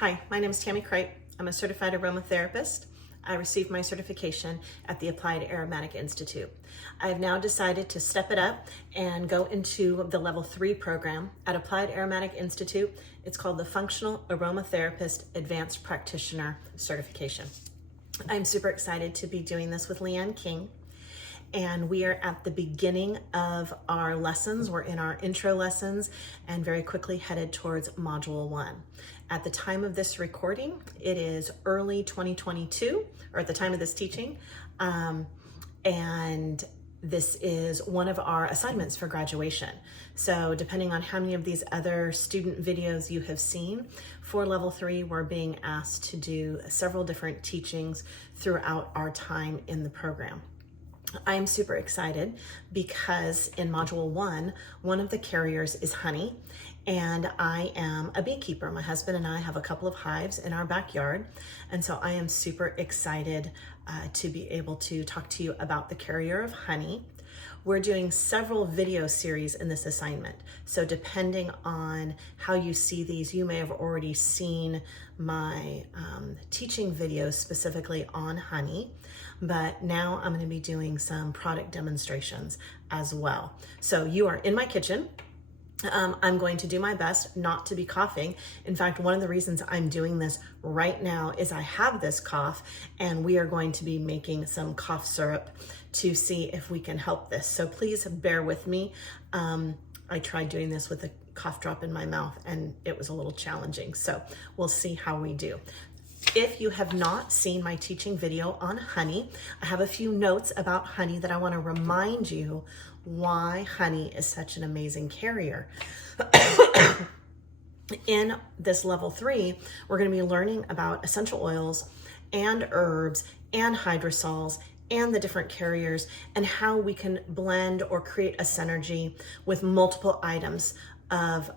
Hi, my name is Tammy Cripe. I'm a certified aromatherapist. I received my certification at the Applied Aromatic Institute. I've now decided to step it up and go into the level 3 program at Applied Aromatic Institute. It's called the Functional Aromatherapist Advanced Practitioner certification. I'm super excited to be doing this with Leanne King. And we are at the beginning of our lessons. We're in our intro lessons and very quickly headed towards module 1. At the time of this recording, it is early 2022, or at the time of this teaching. And this is one of our assignments for graduation. So depending on how many of these other student videos you have seen, for level 3, we're being asked to do several different teachings throughout our time in the program. I'm super excited because in module 1, one of the carriers is honey, and I am a beekeeper. My husband and I have a couple of hives in our backyard, and so I am super excited to be able to talk to you about the carrier of honey. We're doing several video series in this assignment. So depending on how you see these, you may have already seen my teaching videos specifically on honey, but now I'm going to be doing some product demonstrations as well. So you are in my kitchen. I'm going to do my best not to be coughing. In fact, one of the reasons I'm doing this right now is I have this cough, and we are going to be making some cough syrup to see if we can help this. So please bear with me. I tried doing this with a cough drop in my mouth and it was a little challenging. So we'll see how we do. If you have not seen my teaching video on honey, I have a few notes about honey that I want to remind you why honey is such an amazing carrier. In this level 3, we're going to be learning about essential oils and herbs and hydrosols and the different carriers and how we can blend or create a synergy with multiple items of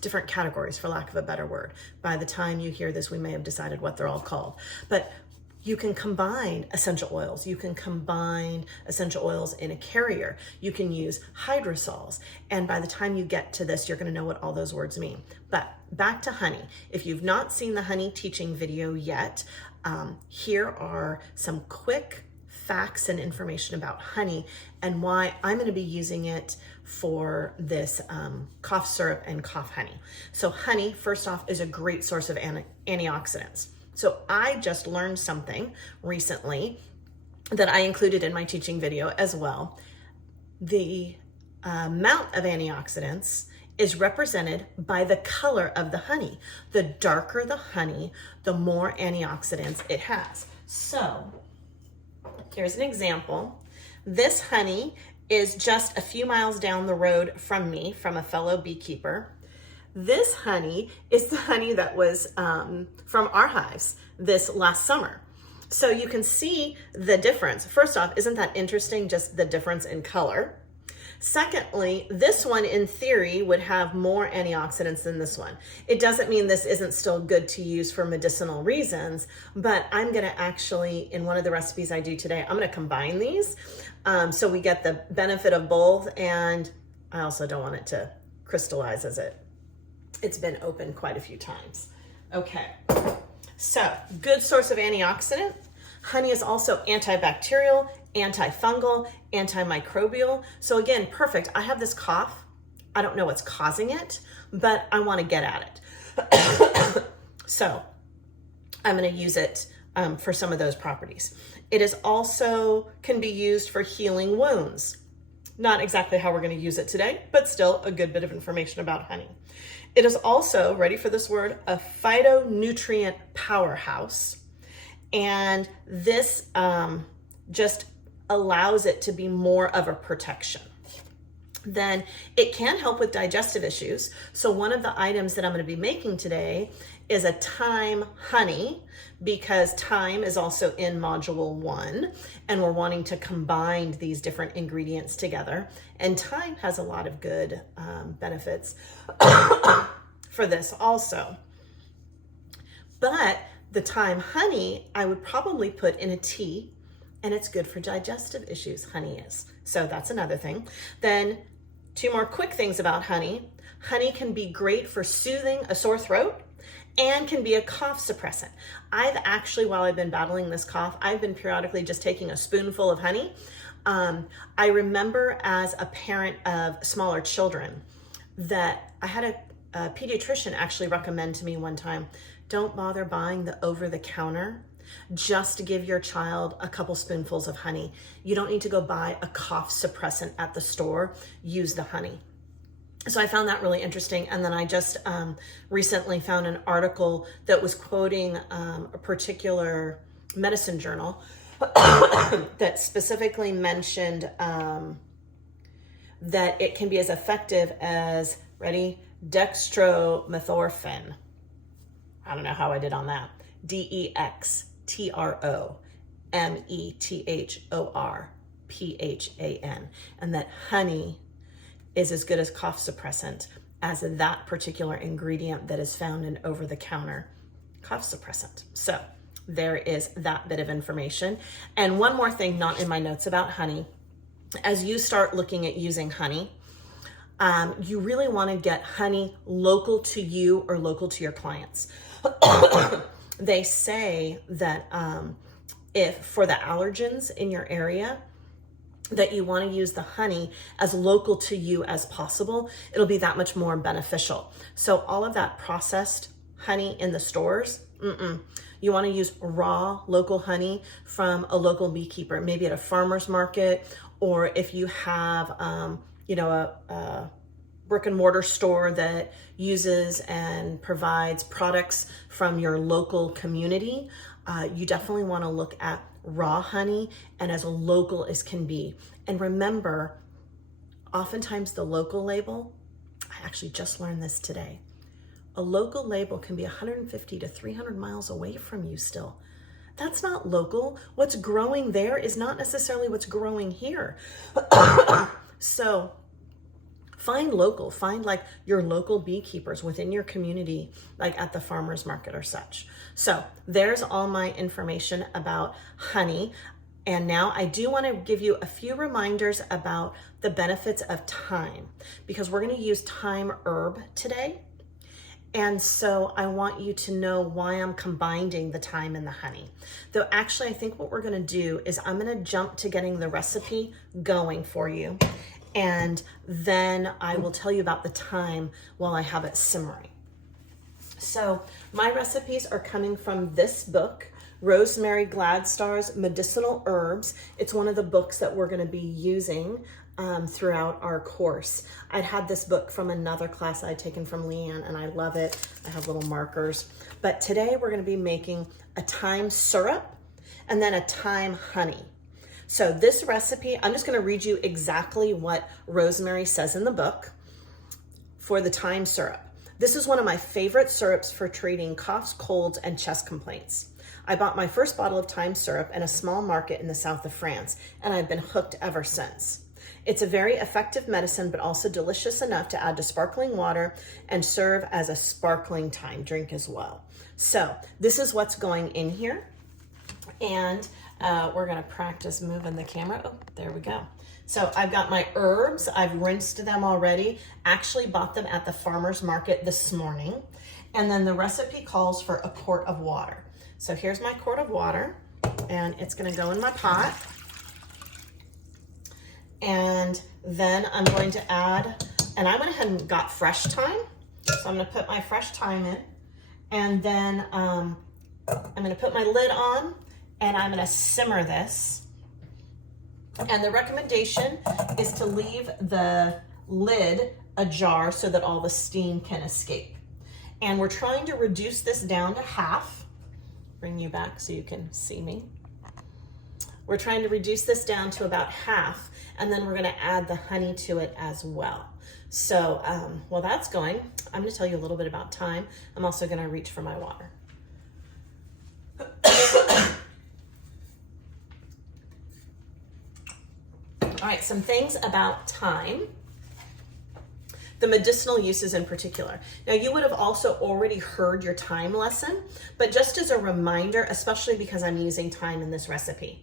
different categories, for lack of a better word. By the time you hear this, we may have decided what they're all called. But you can combine essential oils. You can combine essential oils in a carrier. You can use hydrosols. And by the time you get to this, you're going to know what all those words mean. But back to honey. If you've not seen the honey teaching video yet, here are some quick facts and information about honey and why I'm going to be using it for this cough syrup and cough honey. So honey, first off, is a great source of antioxidants. So I just learned something recently that I included in my teaching video as well. The amount of antioxidants is represented by the color of the honey. The darker the honey, the more antioxidants it has. So here's an example. This honey is just a few miles down the road from me, from a fellow beekeeper. This honey is the honey that was from our hives this last summer. So you can see the difference. First off, isn't that interesting, just the difference in color? Secondly, this one in theory would have more antioxidants than this one. It doesn't mean this isn't still good to use for medicinal reasons, but I'm going to actually, in one of the recipes I do today, I'm going to combine these so we get the benefit of both, and I also don't want it to crystallize as it's been open quite a few times. Okay, so good source of antioxidant. Honey is also antibacterial, antifungal, antimicrobial. So again, perfect. I have this cough. I don't know what's causing it, but I want to get at it. So I'm going to use it for some of those properties. It is also can be used for healing wounds. Not exactly how we're going to use it today, but still a good bit of information about honey. It is also, ready for this word, a phytonutrient powerhouse. And this just allows it to be more of a protection. Then it can help with digestive issues. So one of the items that I'm going to be making today is a thyme honey, because thyme is also in module 1, and we're wanting to combine these different ingredients together. And thyme has a lot of good benefits for this also. But the thyme honey, I would probably put in a tea, and it's good for digestive issues, honey is. So that's another thing. Then 2 more quick things about honey. Honey can be great for soothing a sore throat and can be a cough suppressant. I've actually, while I've been battling this cough, I've been periodically just taking a spoonful of honey. I remember as a parent of smaller children that I had a pediatrician actually recommend to me one time, don't bother buying the over-the-counter. Just to give your child a couple spoonfuls of honey. You don't need to go buy a cough suppressant at the store. Use the honey. So I found that really interesting. And then I just recently found an article that was quoting a particular medicine journal that specifically mentioned that it can be as effective as, ready, dextromethorphan. I don't know how I did on that. DEXTROMETHORPHAN. And that honey is as good as cough suppressant as that particular ingredient that is found in over-the-counter cough suppressant. So there is that bit of information. And one more thing not in my notes about honey. As you start looking at using honey, you really want to get honey local to you or local to your clients. They say that if for the allergens in your area, that you want to use the honey as local to you as possible, it'll be that much more beneficial. So all of that processed honey in the stores, you want to use raw local honey from a local beekeeper, maybe at a farmer's market, or if you have, a brick and mortar store that uses and provides products from your local community, you definitely want to look at raw honey and as local as can be. And remember, oftentimes the local label, I actually just learned this today, a local label can be 150 to 300 miles away from you still. That's not local. What's growing there is not necessarily what's growing here. So find local, find like your local beekeepers within your community, like at the farmer's market or such. So there's all my information about honey. And now I do want to give you a few reminders about the benefits of thyme, because we're going to use thyme herb today. And so I want you to know why I'm combining the thyme and the honey. Though actually I think what we're going to do is I'm going to jump to getting the recipe going for you. And then I will tell you about the thyme while I have it simmering. So my recipes are coming from this book, Rosemary Gladstar's Medicinal Herbs. It's one of the books that we're going to be using throughout our course. I'd had this book from another class I'd taken from Leanne, and I love it. I have little markers. But today we're going to be making a thyme syrup and then a thyme honey. So this recipe, I'm just going to read you exactly what Rosemary says in the book for the thyme syrup. This is one of my favorite syrups for treating coughs, colds, and chest complaints. I bought my first bottle of thyme syrup in a small market in the south of France, and I've been hooked ever since. It's a very effective medicine, but also delicious enough to add to sparkling water and serve as a sparkling thyme drink as well. So this is what's going in here. And we're going to practice moving the camera. Oh, there we go. So I've got my herbs. I've rinsed them already. Actually bought them at the farmer's market this morning. And then the recipe calls for a quart of water. So here's my quart of water, and it's going to go in my pot. And then I'm going to add, and I went ahead and got fresh thyme. So I'm going to put my fresh thyme in. And then I'm going to put my lid on, and I'm going to simmer this. And the recommendation is to leave the lid ajar so that all the steam can escape. And we're trying to reduce this down to half. Bring you back so you can see me. We're trying to reduce this down to about half, and then we're going to add the honey to it as well. So while that's going, I'm going to tell you a little bit about thyme. I'm also going to reach for my water. All right, some things about thyme, the medicinal uses in particular. Now, you would have also already heard your thyme lesson, but just as a reminder, especially because I'm using thyme in this recipe,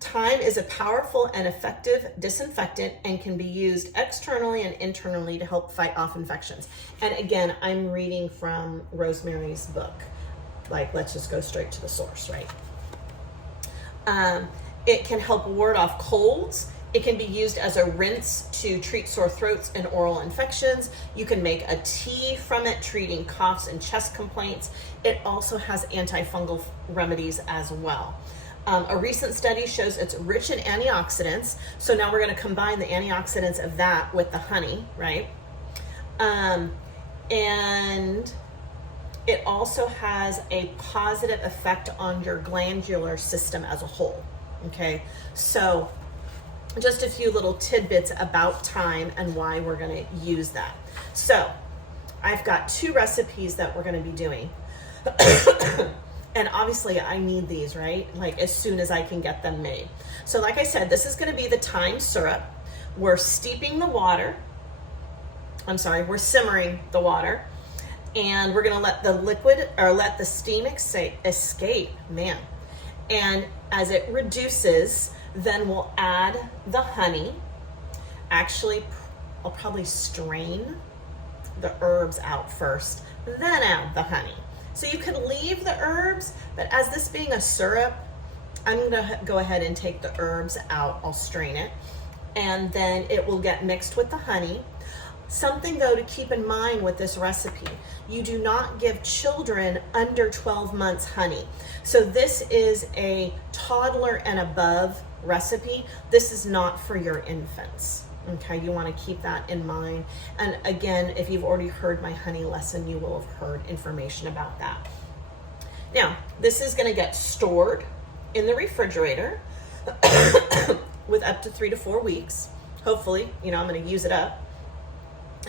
Thyme is a powerful and effective disinfectant and can be used externally and internally to help fight off infections. And again, I'm reading from Rosemary's book. Like, let's just go straight to the source, right? It can help ward off colds. It can be used as a rinse to treat sore throats and oral infections. You can make a tea from it, treating coughs and chest complaints. It also has antifungal remedies as well. A recent study shows it's rich in antioxidants. So now we're going to combine the antioxidants of that with the honey, right? And it also has a positive effect on your glandular system as a whole. Okay, so just a few little tidbits about thyme and why we're going to use that. So I've got 2 recipes that we're going to be doing. And obviously I need these, right? Like as soon as I can get them made. So like I said, this is going to be the thyme syrup. We're steeping the water. We're simmering the water. And we're going to let the liquid, or let the steam escape, man. And as it reduces, then we'll add the honey. Actually, I'll probably strain the herbs out first, then add the honey. So you could leave the herbs, but as this being a syrup, I'm gonna go ahead and take the herbs out. I'll strain it, and then it will get mixed with the honey. Something though to keep in mind with this recipe, you do not give children under 12 months honey. So this is a toddler and above recipe. This is not for your infants. Okay, you want to keep that in mind. And again, if you've already heard my honey lesson, you will have heard information about that. Now, this is going to get stored in the refrigerator with up to 3 to 4 weeks. Hopefully, I'm going to use it up.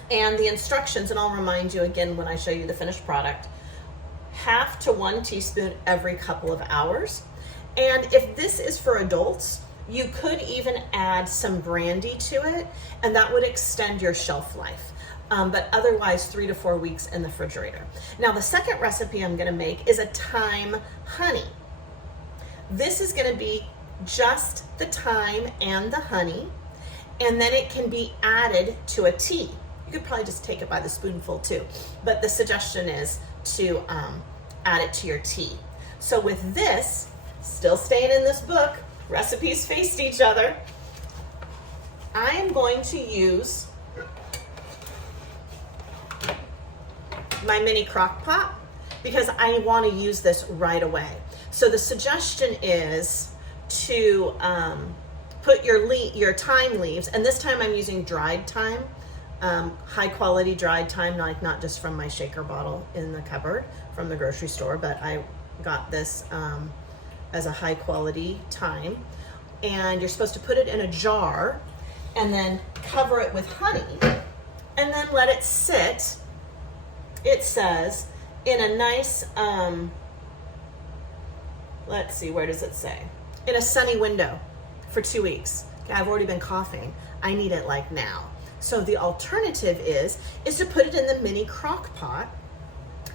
And the instructions, and I'll remind you again when I show you the finished product, 1/2 to 1 teaspoon every couple of hours. And if this is for adults, you could even add some brandy to it, and that would extend your shelf life. But otherwise, 3 to 4 weeks in the refrigerator. Now, the second recipe I'm going to make is a thyme honey. This is going to be just the thyme and the honey, and then it can be added to a tea. You could probably just take it by the spoonful too, but the suggestion is to add it to your tea. So with this, still staying in this book, recipes faced each other, I am going to use my mini crock pot because I want to use this right away. So the suggestion is to put your thyme leaves, and this time I'm using dried thyme, high quality dried thyme, like not just from my shaker bottle in the cupboard from the grocery store, but I got this as a high quality thyme. And you're supposed to put it in a jar and then cover it with honey and then let it sit, it says, in a nice, let's see, where does it say? In a sunny window for 2 weeks. Okay, I've already been coughing. I need it like now. So the alternative is to put it in the mini crock pot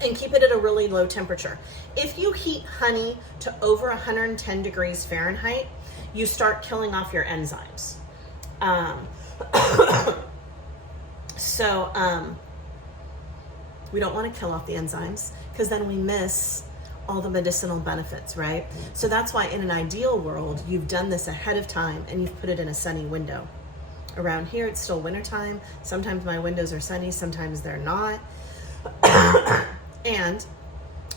and keep it at a really low temperature. If you heat honey to over 110 degrees Fahrenheit, you start killing off your enzymes. We don't want to kill off the enzymes because then we miss all the medicinal benefits, right? So that's why in an ideal world, you've done this ahead of time and you've put it in a sunny window. Around here, it's still wintertime. Sometimes my windows are sunny, sometimes they're not. And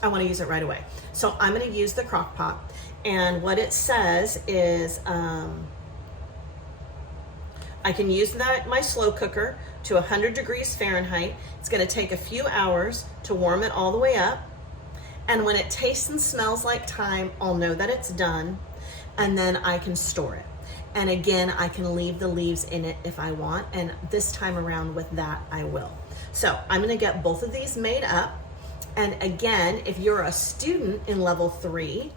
I want to use it right away. So I'm going to use the crock pot. And what it says is I can use my slow cooker to 100 degrees Fahrenheit. It's going to take a few hours to warm it all the way up. And when it tastes and smells like thyme, I'll know that it's done. And then I can store it. And again, I can leave the leaves in it if I want. And this time around with that, I will. So I'm going to get both of these made up. And again, if you're a student in level 3,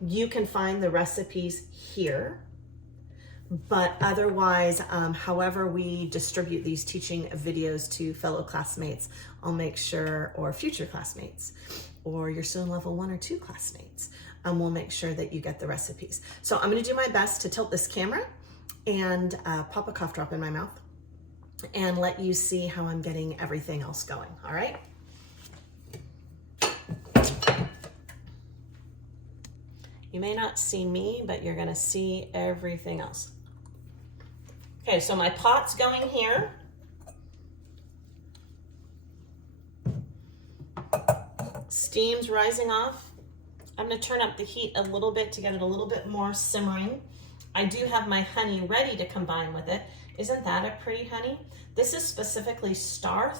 you can find the recipes here. But otherwise, however we distribute these teaching videos to fellow classmates, I'll make sure, or future classmates, or your soon level 1 or 2 classmates, we'll make sure that you get the recipes. So I'm gonna do my best to tilt this camera and pop a cough drop in my mouth and let you see how I'm getting everything else going, all right? You may not see me, but you're gonna see everything else. Okay, so my pot's going here. Steam's rising off. I'm gonna turn up the heat a little bit to get it a little bit more simmering. I do have my honey ready to combine with it. Isn't that a pretty honey? This is specifically star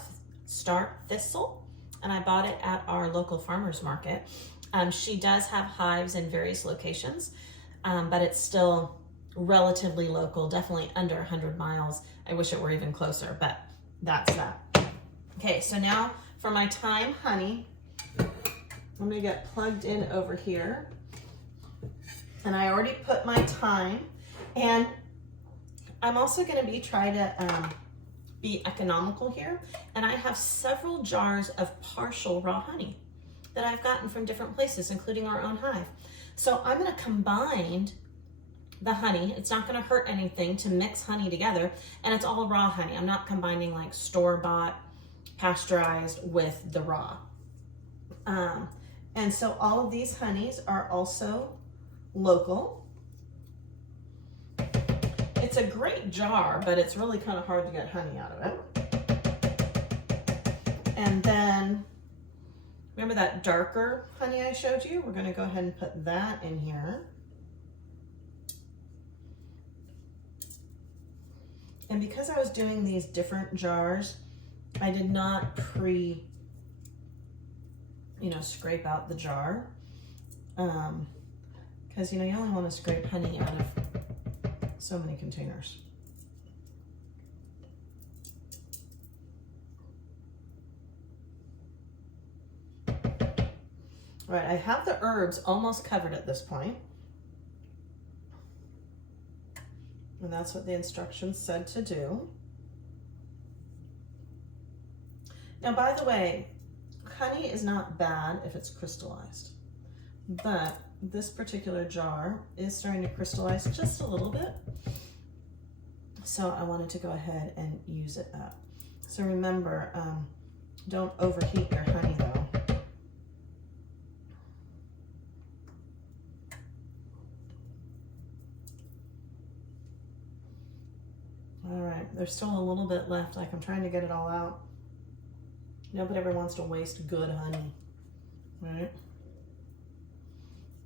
thistle, and I bought it at our local farmer's market. She does have hives in various locations, but it's still relatively local, definitely under 100 miles. I wish it were even closer, but that's that. Okay, so now for my thyme honey, I'm gonna get plugged in over here. And I already put my thyme, and I'm also gonna try to be economical here. And I have several jars of partial raw honey that I've gotten from different places, including our own hive. So I'm gonna combine the honey. It's not gonna hurt anything to mix honey together, and it's all raw honey. I'm not combining like store-bought, pasteurized with the raw. And so all of these honeys are also local. It's a great jar, but it's really kind of hard to get honey out of it. And then, remember that darker honey I showed you? We're gonna go ahead and put that in here. And because I was doing these different jars, I did not scrape out the jar. Because, you only want to scrape honey out of so many containers. All right, I have the herbs almost covered at this point. And that's what the instructions said to do. Now, by the way, honey is not bad if it's crystallized, but this particular jar is starting to crystallize just a little bit. So I wanted to go ahead and use it up. So remember, don't overheat your honey though. All right, there's still a little bit left. Like I'm trying to get it all out. Nobody ever wants to waste good honey, right?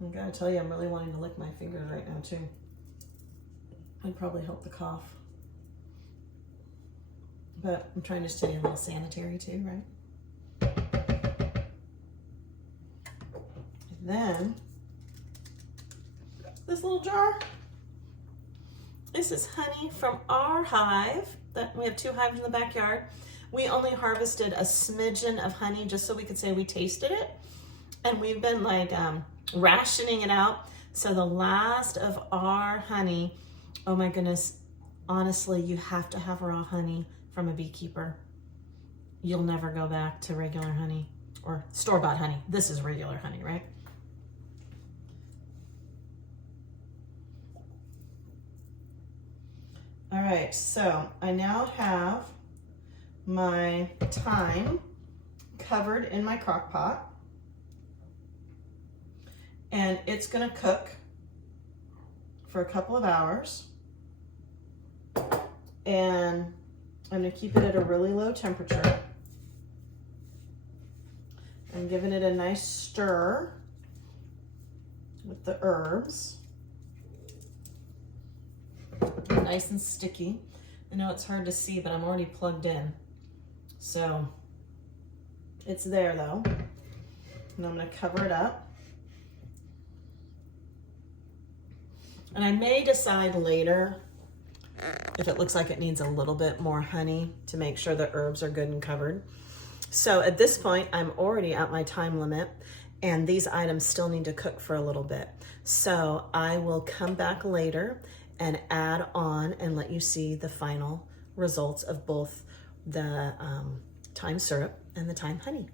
I gotta tell you, I'm really wanting to lick my fingers right now too. I'd probably help the cough. But I'm trying to stay a little sanitary too, right? And then, this little jar. This is honey from our hive. We have 2 hives in the backyard. We only harvested a smidgen of honey just so we could say we tasted it. And we've been like rationing it out. So the last of our honey, oh my goodness, honestly, you have to have raw honey from a beekeeper. You'll never go back to regular honey or store-bought honey. This is regular honey, right? All right, so I now have my thyme covered in my crock pot, and it's gonna cook for a couple of hours, and I'm gonna keep it at a really low temperature. I'm giving it a nice stir with the herbs. Nice and sticky. I know it's hard to see, but I'm already plugged in. So it's there though. And I'm gonna cover it up. And I may decide later if it looks like it needs a little bit more honey to make sure the herbs are good and covered. So at this point, I'm already at my time limit, and these items still need to cook for a little bit. So I will come back later and add on and let you see the final results of both the thyme syrup and the thyme honey.